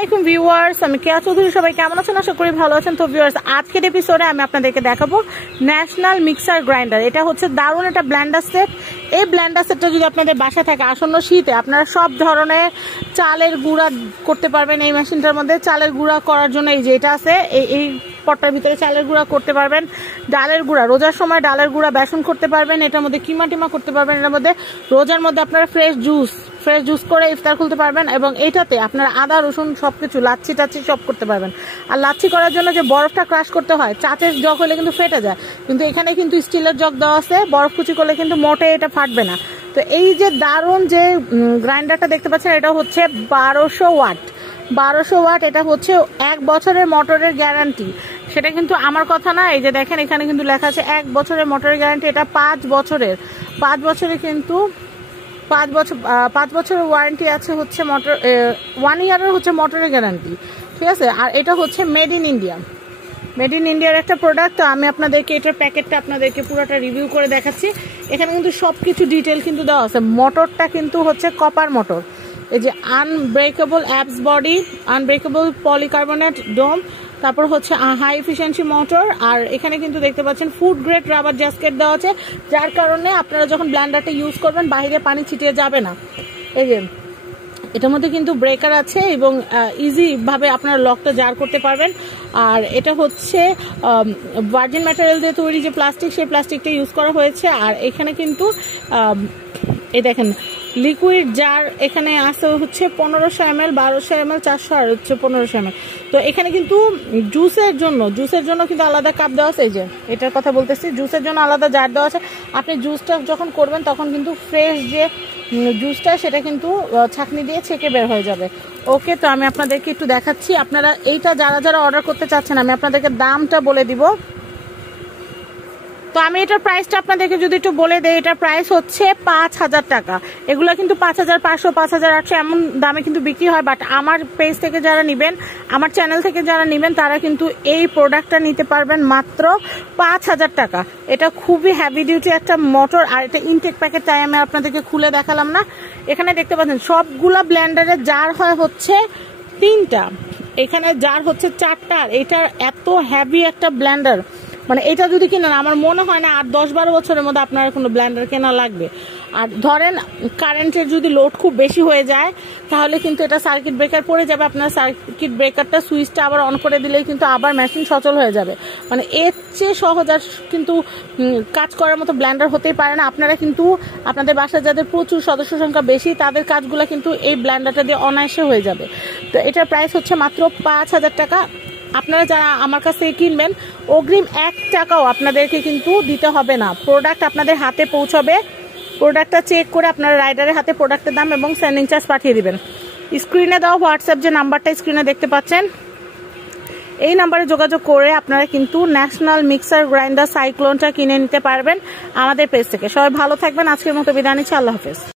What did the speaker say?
আসসালামু ভিউয়ার্স, আমি কেয়া চৌধুরী। সবাই কেমন আছেন? আশা করি ভালো আছেন। তো ভিউয়ার্স, আজকের এপিসোডে আমি আপনাদেরকে দেখাবো ন্যাশনাল মিক্সার গ্রাইন্ডার। এটা হচ্ছে দারুণ একটা ব্লেন্ডার সেট। এই ব্লেন্ডার সেটটা যদি আপনাদের বাসা থাকে, আসন্ন শীতে আপনারা সব ধরনের চালের গুঁড়া করতে পারবেন। এই মেশিনটার মধ্যে চালের গুঁড়া করার জন্য এই যে এটা আছে, এই পটটার ভিতরে চালের গুঁড়া করতে পারবেন। ডালের গুঁড়া, রোজার সময় ডালের গুঁড়া বেসন করতে পারবেন। এটার মধ্যে কিমা টিমা করতে পারবেন। এটার মধ্যে রোজার মধ্যে আপনারা ফ্রেশ জুস করে ইফতার খুলতে পারবেন। এবং এইটাতে আপনারা আদা রসুন সবকিছু লাচ্ছি টাচ্ছি সব করতে পারবেন। আর লাচ্ছি করার জন্য যে বরফটা ক্রাশ করতে হয়, চাচের জগ হলে কিন্তু ফেটে যায়, কিন্তু এখানে কিন্তু স্টিলের জগ দেওয়া আছে। বরফ কুচি করলে কিন্তু মোটে এটা ফাটবে না। তো এই যে দারুণ যে গ্রাইন্ডারটা দেখতে পাচ্ছেন, এটা হচ্ছে 1200 ওয়াট। এটা হচ্ছে 1 বছরের মোটরের গ্যারান্টি। সেটা কিন্তু আমার কথা না, এই যে দেখেন এখানে কিন্তু লেখা আছে 1 বছরের মোটরের গ্যারান্টি। এটা 5 বছরের কিন্তু 5 বছরের ওয়ারেন্টি আছে হচ্ছে মোটর, 1 ইয়ারের হচ্ছে মোটরের গ্যারান্টি, ঠিক আছে। আর এটা হচ্ছে মেড ইন ইন্ডিয়ার একটা প্রোডাক্ট। তো আমি আপনাদেরকে এটার প্যাকেটটা আপনাদেরকে পুরোটা রিভিউ করে দেখাচ্ছি। এখানে কিন্তু সব কিছু ডিটেল কিন্তু দেওয়া আছে। মোটরটা কিন্তু হচ্ছে কপার মোটর। এই যে unbreakable ABS body, unbreakable polycarbonate dome, তারপর হচ্ছে হাই এফিসিয়েন্সি মোটর। আর এখানে কিন্তু দেখতে পাচ্ছেন ফুড গ্রেড রাবার জাস্কেট দেওয়া আছে, যার কারণে আপনারা যখন ব্লেন্ডারটা ইউজ করবেন বাইরে পানি ছিটিয়ে যাবে না। এই যে এটার মধ্যে কিন্তু ব্রেকার আছে এবং ইজি ভাবে আপনারা লকটা জার করতে পারবেন। আর এটা হচ্ছে ভার্জিন ম্যাটেরিয়াল দিয়ে তৈরি যে প্লাস্টিক, সেই প্লাস্টিকটা ইউজ করা হয়েছে। আর এখানে কিন্তু এই দেখেন লিকুইড জার এখানে আসে হচ্ছে 1500 ml, 1200 ml, 400 আর হচ্ছে 1500 ml। তো এখানে কিন্তু জুসের জন্য কিন্তু আলাদা কাপ দেওয়া আছে। এই যে এটার কথা বলতেছি, জুসের জন্য আলাদা জার দেওয়া আছে। আপনি জুসটা যখন করবেন তখন কিন্তু ফ্রেশ যে জুসটা সেটা কিন্তু ছাঁকনি দিয়ে ছেঁকে বের হয়ে যাবে। ওকে, তো আমি আপনাদেরকে একটু দেখাচ্ছি। আপনারা এইটা যারা অর্ডার করতে চাচ্ছেন, আমি আপনাদেরকে দামটা বলে দিব। তো আমি এটার প্রাইসটা আপনাদেরকে যদি একটু বলে দেই, এটার প্রাইস হচ্ছে 5000 টাকা। এগুলো কিন্তু 5500, 5800 এমন দামে কিন্তু বিক্রি হয়। বাট আমার পেজ থেকে যারা নেবেন, আমার চ্যানেল থেকে যারা নেবেন, তারা কিন্তু এই প্রোডাক্টটা নিতে পারবেন মাত্র 5000 টাকা। এটা খুবই হেভি ডিউটি একটা মোটর। আর এটা ইনটেক প্যাকেট, তাই আমি আপনাদেরকে খুলে দেখালাম না। এখানে দেখতে পাচ্ছেন সবগুলা ব্লেন্ডারের জার হয় হচ্ছে 3টা, এখানে জার হচ্ছে 4টা। আর এটা এত হেভি একটা ব্লেন্ডার, মানে এটা যদি কিনেন আমার মনে হয় না আর 10-12 বছরের মধ্যে আপনার কোনো ব্লেন্ডার কেনা লাগবে। আর ধরেন কারেন্টের যদি লোড খুব বেশি হয়ে যায়, তাহলে কিন্তু এটা সার্কিট ব্রেকার পড়ে যাবে। আপনার সার্কিট ব্রেকারটা সুইচটা আবার অন করে দিলেই কিন্তু আবার মেশিন সচল হয়ে যাবে। মানে এর চেয়ে সহজ আর কিন্তু কাজ করার মতো ব্লেন্ডার হতেই পারে না। আপনারা কিন্তু আপনাদের বাসায় যাদের প্রচুর সদস্য সংখ্যা বেশি, তাদের কাজগুলো কিন্তু এই ব্লেন্ডারটা দিয়ে অনায়াসে হয়ে যাবে। তো এটার প্রাইস হচ্ছে মাত্র 5000 টাকা। আপনারা যারা আমার কাছ থেকে কিনবেন, অগ্রিম 1 টাকাও আপনাদেরকে কিন্তু দিতে হবে না। প্রোডাক্ট আপনাদের হাতে পৌঁছবে, প্রোডাক্টটা চেক করে আপনারা রাইডারের হাতে প্রোডাক্টের দাম এবং সেন্ডিং চার্জ পাঠিয়ে দিবেন। স্ক্রিনে দেওয়া হোয়াটসঅ্যাপ যে নাম্বারটা স্ক্রিনে দেখতে পাচ্ছেন, এই নাম্বারে যোগাযোগ করে আপনারা কিন্তু ন্যাশনাল মিক্সার গ্রাইন্ডার সাইক্লোনটা কিনে নিতে পারবেন আমাদের পেজ থেকে। সবাই ভালো থাকবেন। আজকের মতো বিদায় নিচ্ছি। আল্লাহ হাফেজ।